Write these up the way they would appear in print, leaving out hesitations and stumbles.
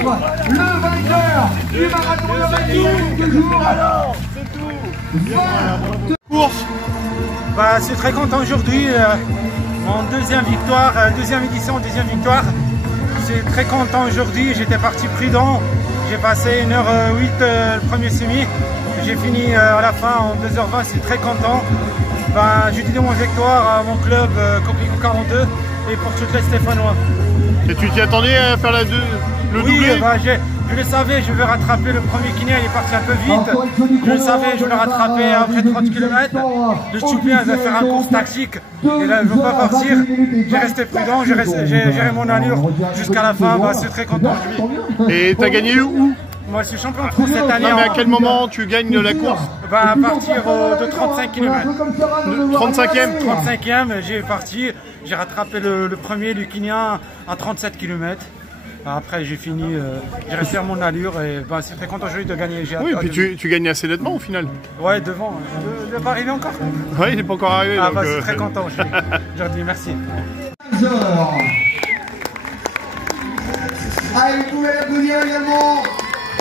titre, le vainqueur du marathon de Rennes, toujours alors. Course. Bah, je suis très content aujourd'hui, mon deuxième victoire, deuxième édition, deuxième victoire. Je suis très content aujourd'hui, j'étais parti prudent, j'ai passé 1h08 le premier semi, j'ai fini à la fin en 2h20, je suis très content. Ben, j'ai dédié mon victoire à mon club Coquelicot 42 et pour toutes les Stéphanois. Et tu t'y attendais à faire le doublé? Oui, je le savais, je vais rattraper le premier kiné, il est parti un peu vite. Je le savais, je vais le rattraper après 30 km. Le Tchoupien va faire un course tactique. Et là, je ne veux pas partir. J'ai resté prudent, j'ai géré mon allure jusqu'à la fin. Bah, je suis très content aujourd'hui. Et tu as gagné où? Moi, je suis champion de France cette année. Non, mais à quel moment tu gagnes la course? Bah, à partir de 35 km. 35e 35e, j'ai rattrapé le premier lukinien à 37 km. Après, j'ai fini, j'ai resté à mon allure et bah, c'est très content aujourd'hui de gagner. Oui, et puis tu gagnes assez nettement au final. Ouais, devant. Il n'est pas arrivé encore. Oui, il n'est pas encore arrivé. Ah, bah, je suis très content aujourd'hui. Merci. Allez, vous pouvez l'applaudir également.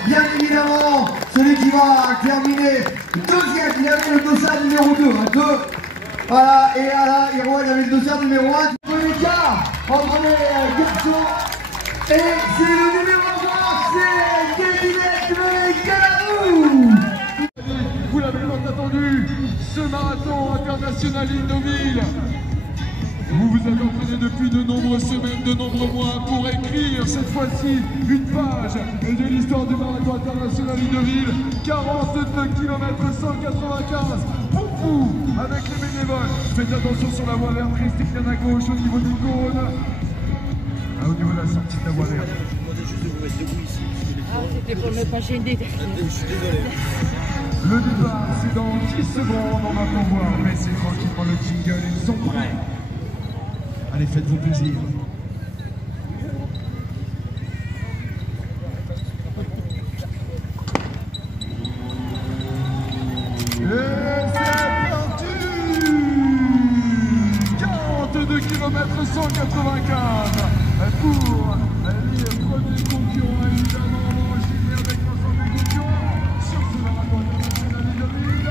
Bien évidemment, celui qui va terminer deuxième, il avait le dossard numéro 2. Voilà, et là, Héroïne avait le dossard numéro 1. L'écart entre les garçons. Et c'est le numéro 3, c'est David Calarou. Vous l'avez tant attendu, ce marathon international Deauville. Vous vous avez entraîné depuis de nombreuses semaines, de nombreux mois pour écrire cette fois-ci une page de l'histoire du marathon international Deauville. 42 km 195 pour vous avec les bénévoles. Faites attention sur la voie verte, restez bien à gauche au niveau du cône. Au niveau de la sortie de la voie verte. C'était pour ne pas gêner. Je suis désolé. Le départ, c'est dans 10 secondes, on va pouvoir baisser tranquillement le jingle, ils sont prêts. Allez, faites-vous plaisir. Et c'est parti. 42 km 195 pour les premiers concurrents, évidemment, enchaîner avec l'ensemble des concurrents sur ce marathon international de Deauville.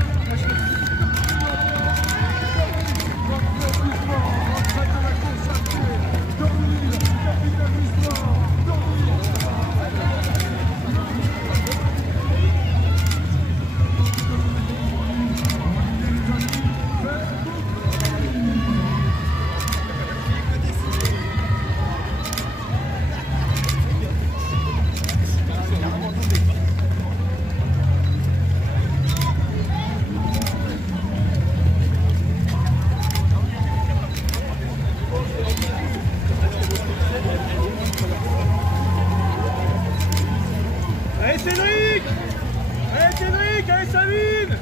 Allez Sabine!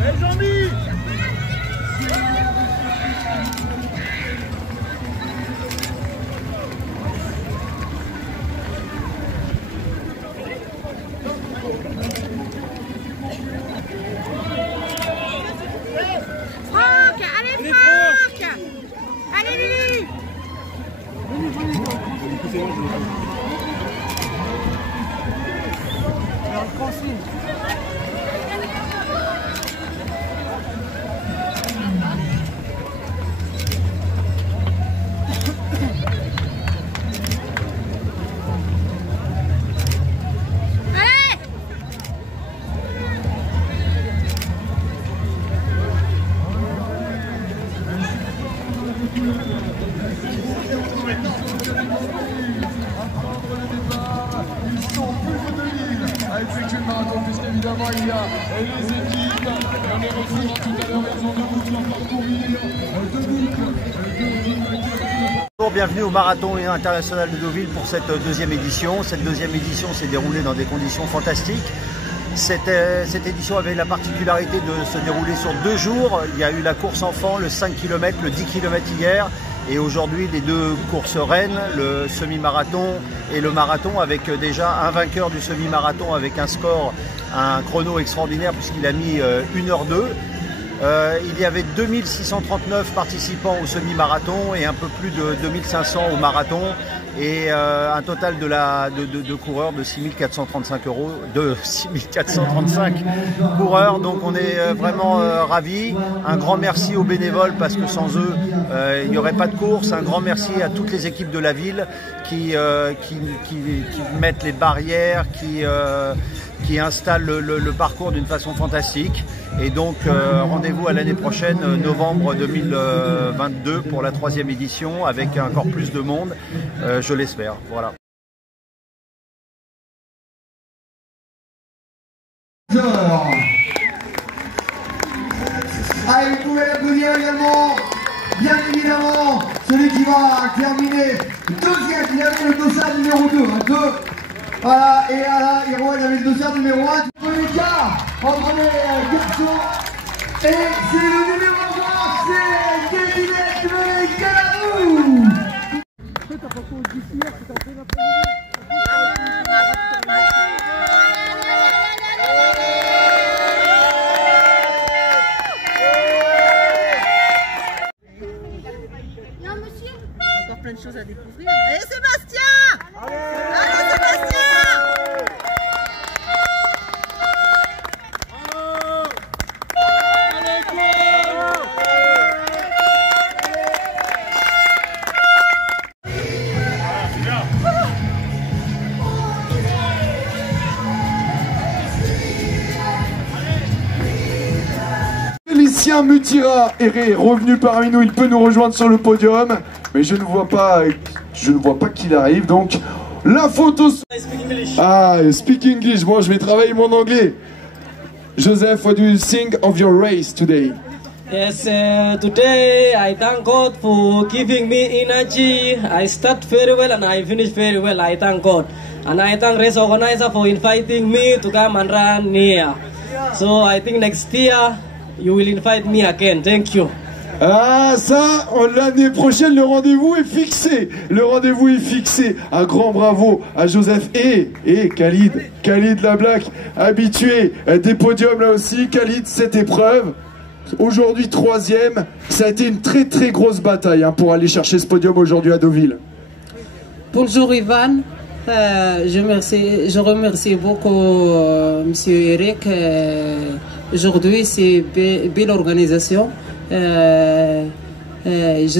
Allez Jean-Mi! Franck! Allez Franck! Allez Lily! Effectuer le marathon puisqu'évidemment il y a les équipes et on les retrouvera tout à l'heure, ils ont deux boucles à parcourir, Bonjour, bienvenue au Marathon international de Deauville pour cette deuxième édition. Cette deuxième édition s'est déroulée dans des conditions fantastiques. Cette édition avait la particularité de se dérouler sur 2 jours. Il y a eu la course enfant, le 5 km, le 10 km hier. Et aujourd'hui, les 2 courses reines, le semi-marathon et le marathon, avec déjà un vainqueur du semi-marathon avec un score, un chrono extraordinaire puisqu'il a mis 1h02. Il y avait 2639 participants au semi-marathon et un peu plus de 2500 au marathon. et un total de coureurs de 6435 euros, de 6435 coureurs. Donc on est vraiment ravis. Un grand merci aux bénévoles parce que sans eux il n'y aurait pas de course. Un grand merci à toutes les équipes de la ville qui mettent les barrières, qui installent le parcours d'une façon fantastique. Et donc rendez-vous à l'année prochaine, novembre 2022, pour la 3e édition avec encore plus de monde, je l'espère. Voilà. Allez, vous pouvez l'applaudir également, bien évidemment, celui qui va terminer deuxième, qui avait le dossard numéro 2. Voilà, et là, Héroïne avait le dossard numéro 1. L'écart entre les garçons, et c'est le numéro 3, c'est Kevin Galarou. Encore plein de choses à découvrir. Et Sébastien! Allez Sébastien! Félicien Mutira est revenu parmi nous, il peut nous rejoindre sur le podium, mais je ne vois pas qu'il arrive, donc la photo... Ah, speak English, bon je vais travailler mon anglais. Joseph, what do you think of your race today? Yes, today I thank God for giving me energy. I start very well and I finish very well, I thank God. And I thank race organizer for inviting me to come and run here. So I think next year you will invite me again. Thank you. Ah ça, l'année prochaine le rendez-vous est fixé. Le rendez-vous est fixé. Un grand bravo à Joseph et Khalid la Black, habitué des podiums là aussi. Khalid, cette épreuve, aujourd'hui 3e, ça a été une très très grosse bataille pour aller chercher ce podium aujourd'hui à Deauville. Bonjour Ivan, je remercie beaucoup Monsieur Eric. Aujourd'hui c'est une belle organisation. Je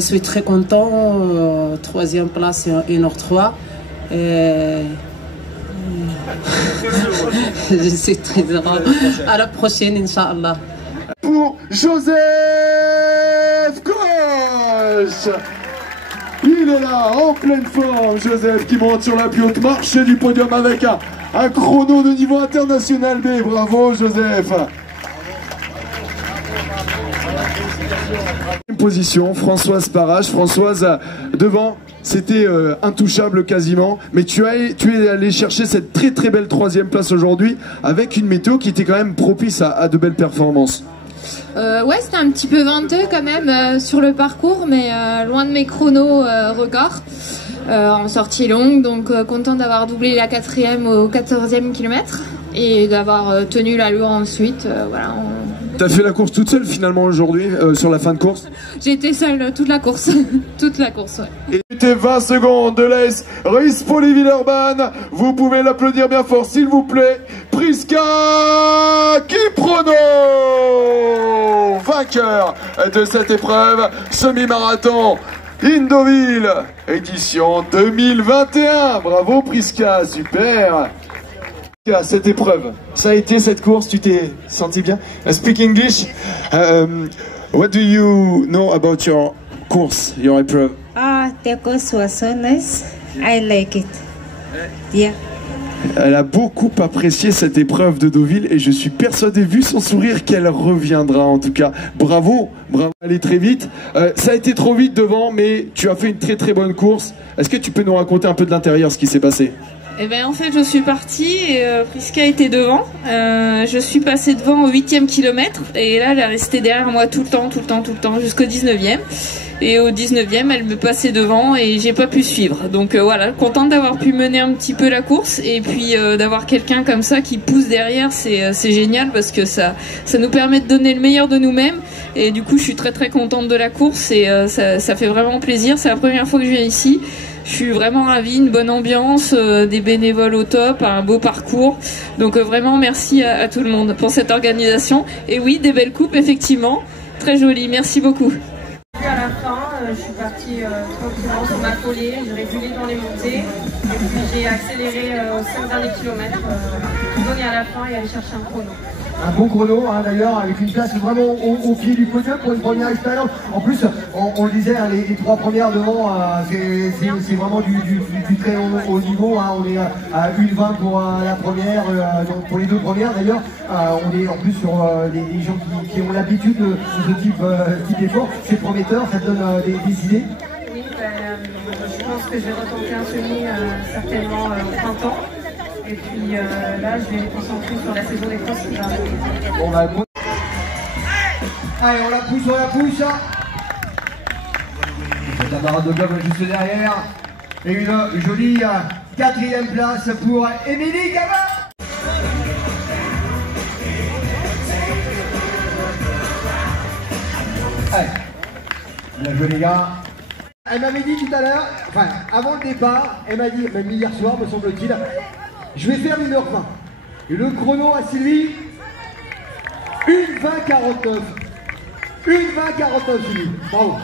suis très content, 3e place et Nord 3. Je suis très heureux. À la prochaine, Inch'Allah. Pour Joseph Koch, il est là en pleine forme. Joseph qui monte sur la plus haute marche du podium avec un chrono de niveau international B. Bravo Joseph. Position, Françoise Parache. Françoise devant, c'était intouchable quasiment, mais tu es allé chercher cette très très belle 3e place aujourd'hui avec une météo qui était quand même propice à de belles performances. Ouais, c'était un petit peu venteux quand même sur le parcours, mais loin de mes chronos records en sortie longue, donc content d'avoir doublé la 4e au 14e kilomètre et d'avoir tenu l'allure ensuite. Voilà. T'as fait la course toute seule finalement aujourd'hui sur la fin de course? J'ai été seule toute la course, ouais. Et c'était 20 secondes de l'Ace Rispoli-Villeurbanne. Vous pouvez l'applaudir bien fort s'il vous plaît. Prisca Kiprono, vainqueur de cette épreuve semi-marathon Deauville, édition 2021. Bravo Prisca, super. Cette épreuve, ça a été cette course, tu t'es senti bien? Speak English. What do you know about your course, your épreuve? The course was so nice. I like it. Yeah. Elle a beaucoup apprécié cette épreuve de Deauville et je suis persuadé, vu son sourire, qu'elle reviendra en tout cas. Bravo, bravo, allez très vite. Ça a été trop vite devant, mais tu as fait une très très bonne course. Est-ce que tu peux nous raconter un peu de l'intérieur ce qui s'est passé? Eh ben, en fait, je suis partie et Prisca était devant. Je suis passée devant au 8e kilomètre et là, elle est restée derrière moi tout le temps, jusqu'au 19e. Et au 19e, elle me passait devant et j'ai pas pu suivre. Donc voilà, contente d'avoir pu mener un petit peu la course et puis d'avoir quelqu'un comme ça qui pousse derrière, c'est génial parce que ça nous permet de donner le meilleur de nous-mêmes. Et du coup, je suis très très contente de la course et ça fait vraiment plaisir. C'est la première fois que je viens ici. Je suis vraiment ravie, une bonne ambiance, des bénévoles au top, un beau parcours. Donc vraiment merci à tout le monde pour cette organisation. Et oui, des belles coupes, effectivement. Très jolies, merci beaucoup. À la fin, je suis partie tranquillement sur ma folie, j'ai régulé dans les montées. Et puis j'ai accéléré aux 5 derniers kilomètres pour donner à la fin et aller chercher un chrono. Un bon chrono hein, d'ailleurs, avec une place vraiment au pied du podium pour une première expérience. En plus, on le disait, hein, les 3 premières devant, c'est vraiment du très haut niveau. Hein. On est à 1,20 pour la première, donc pour les 2 premières d'ailleurs. On est en plus sur des gens qui ont l'habitude de ce type d'effort. C'est prometteur, ça donne des idées. Oui, je pense que je vais retenter un semi certainement au printemps. Et puis là, je vais me concentrer sur la saison des courses qui va arriver. Bon, bah, allez, on la pousse. Le camarade de Globe juste derrière. Et une jolie 4e place pour Émilie Gavard. Allez, bien joué les gars. Elle m'avait dit tout à l'heure, enfin avant le départ, elle m'a dit, même hier soir me semble-t-il, je vais faire 1h20. Et le chrono à Sylvie, 1:20:49. 1:20:49 Sylvie. Bravo.